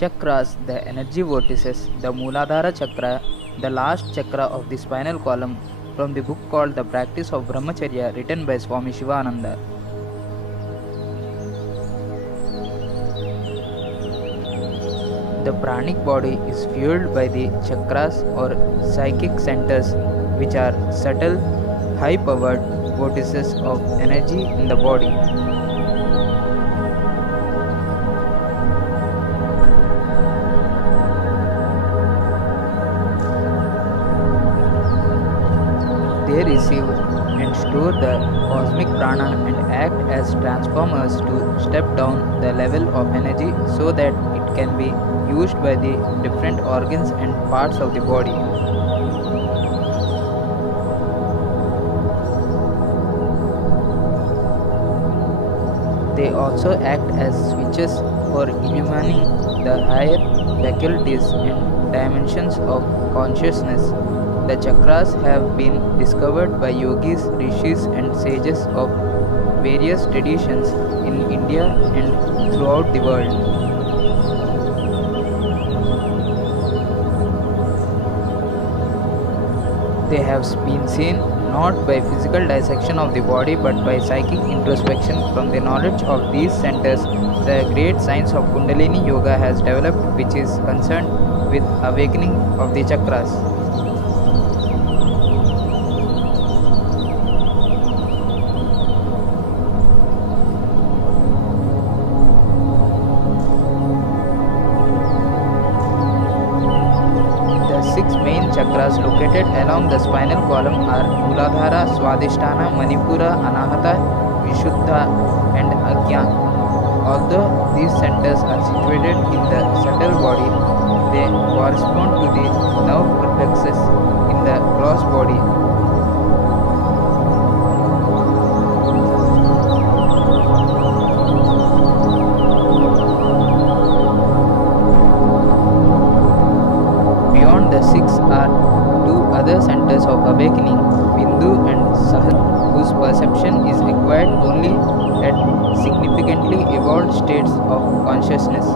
Chakras, the energy vortices, the Mooladhara chakra, the last chakra of the spinal column, from the book called The Practice of Brahmacharya, written by Swami Shivananda. The pranic body is fueled by the chakras or psychic centers, which are subtle, high powered vortices of energy in the body. They receive and store the cosmic prana and act as transformers to step down the level of energy so that it can be used by the different organs and parts of the body. They also act as switches for illumining the higher faculties and dimensions of consciousness. The chakras have been discovered by yogis, rishis, and sages of various traditions in India and throughout the world. They have been seen not by physical dissection of the body but by psychic introspection. From the knowledge of these centers, the great science of Kundalini Yoga has developed, which is concerned with awakening of the chakras. Six main chakras located along the spinal column are Mooladhara, Swadhisthana, Manipura, Anahata, Vishuddha, and Agnya. Although these centers are situated in the subtle body, they correspond to the nerve plexus in the gross body. The six are two other centers of awakening, Bindu and Sahasrara, whose perception is acquired only at significantly evolved states of consciousness.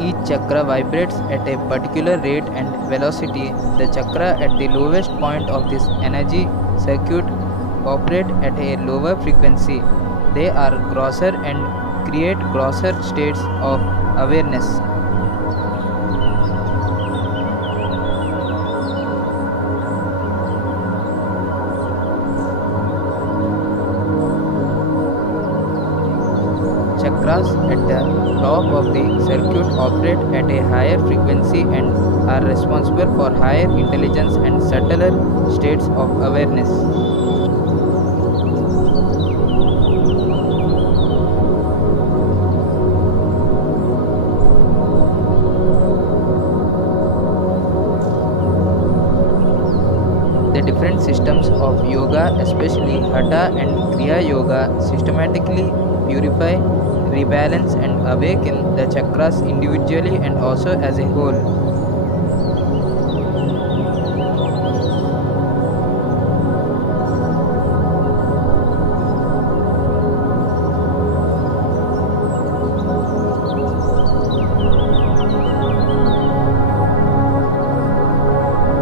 Each chakra vibrates at a particular rate and velocity. The chakra at the lowest point of this energy circuit operate at a lower frequency. They are grosser and create grosser states of awareness. Chakras at the top of the circuit operate at a higher frequency and are responsible for higher intelligence and subtler states of awareness. The different systems of yoga, especially Hatha and Kriya Yoga, systematically purify, rebalance, and awaken the chakras individually and also as a whole.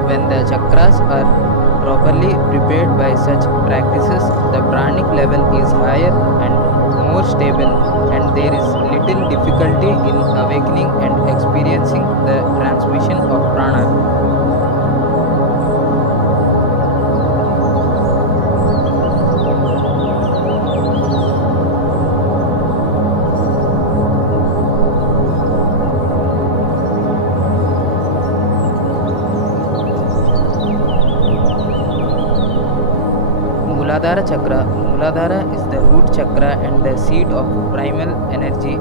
When the chakras are properly prepared by such practices, the pranic level is higher and more stable, and there is little difficulty in awakening and experiencing the transmission of prana. Mooladhara chakra. Mooladhara is the root chakra and the seat of primal energy,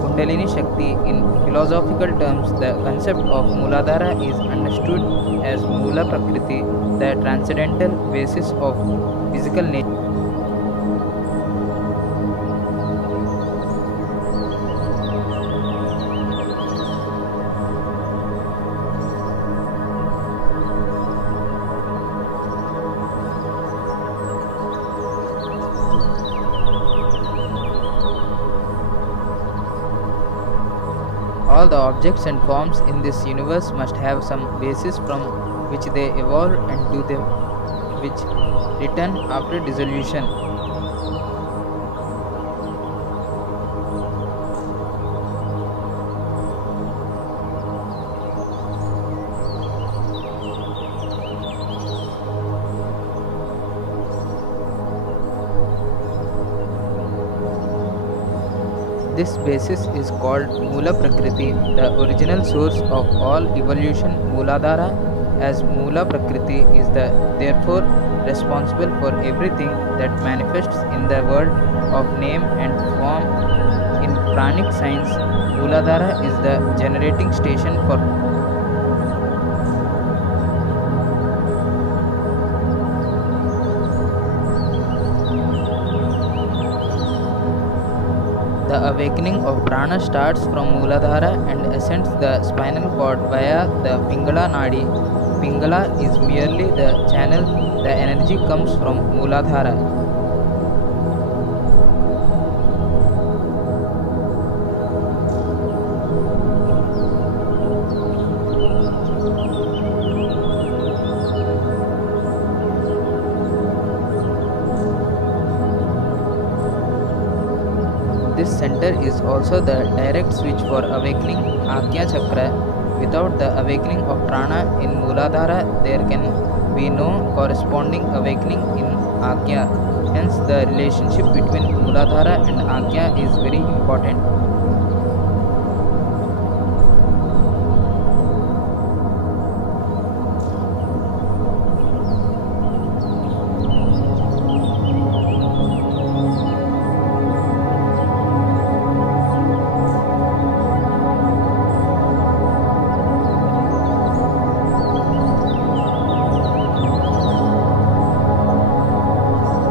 Kundalini Shakti. In philosophical terms, the concept of Mooladhara is understood as Moola Prakriti, the transcendental basis of physical nature. All the objects and forms in this universe must have some basis from which they evolve and to them which return after dissolution. This basis is called Mula Prakriti, the original source of all evolution. Mooladhara as Mula Prakriti is therefore responsible for everything that manifests in the world of name and form. In pranic science, Mooladhara is the generating station for the awakening of prana starts from Mooladhara and ascends the spinal cord via the Pingala Nadi. Pingala is merely the channel, the energy comes from Mooladhara. This center is also the direct switch for awakening Agnya Chakra. Without the awakening of prana in Mooladhara, there can be no corresponding awakening in Agnya. Hence, the relationship between Mooladhara and Agnya is very important.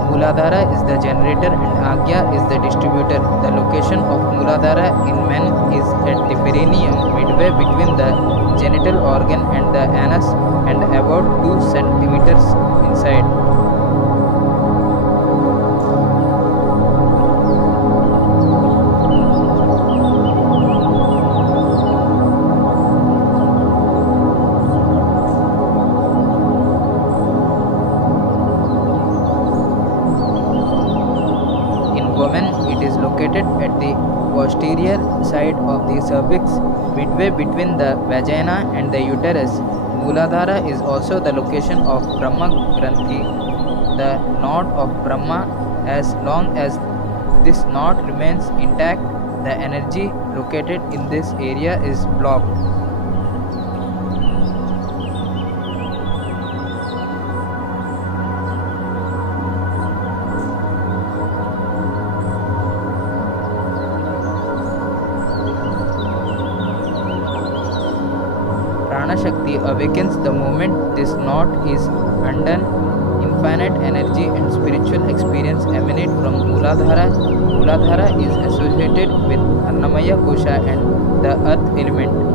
Mooladhara is the generator and Agya is the distributor. The location of Mooladhara in men is at the perineum, midway between the genital organ and the anus and about 2 centimeters inside. Women, it is located at the posterior side of the cervix, midway between the vagina and the uterus. Mooladhara is also the location of Brahma Granthi, the knot of Brahma. As long as this knot remains intact, the energy located in this area is blocked. Prana Shakti awakens the moment this knot is undone. Infinite energy and spiritual experience emanate from Mooladhara. Mooladhara is associated with Annamaya Kosha and the earth element.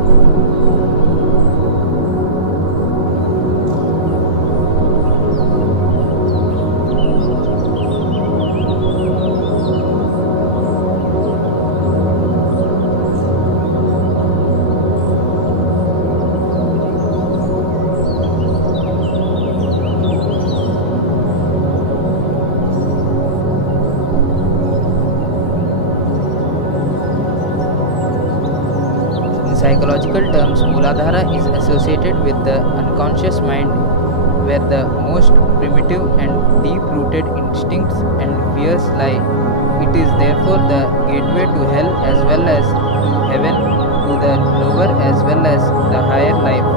Psychological terms, Mooladhara is associated with the unconscious mind, where the most primitive and deep-rooted instincts and fears lie. It is therefore the gateway to hell as well as to heaven, to the lower as well as the higher life.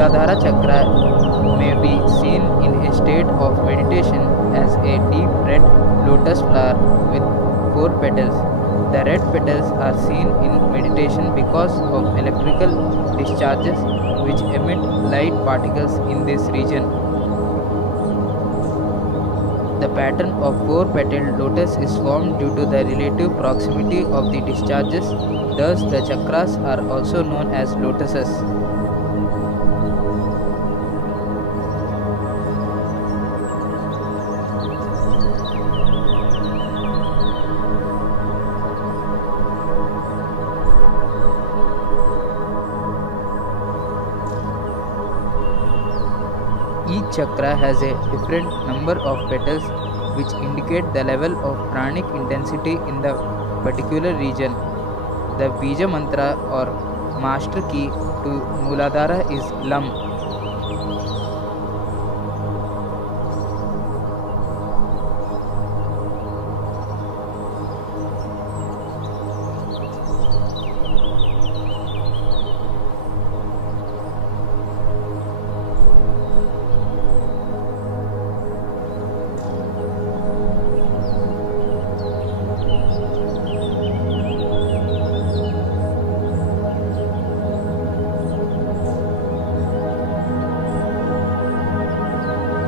Mooladhara chakra may be seen in a state of meditation as a deep red lotus flower with 4 petals. The red petals are seen in meditation because of electrical discharges which emit light particles in this region. The pattern of four-petaled lotus is formed due to the relative proximity of the discharges. Thus, the chakras are also known as lotuses. Each chakra has a different number of petals which indicate the level of pranic intensity in the particular region. The Bija mantra or master key to Mooladhara is Lam.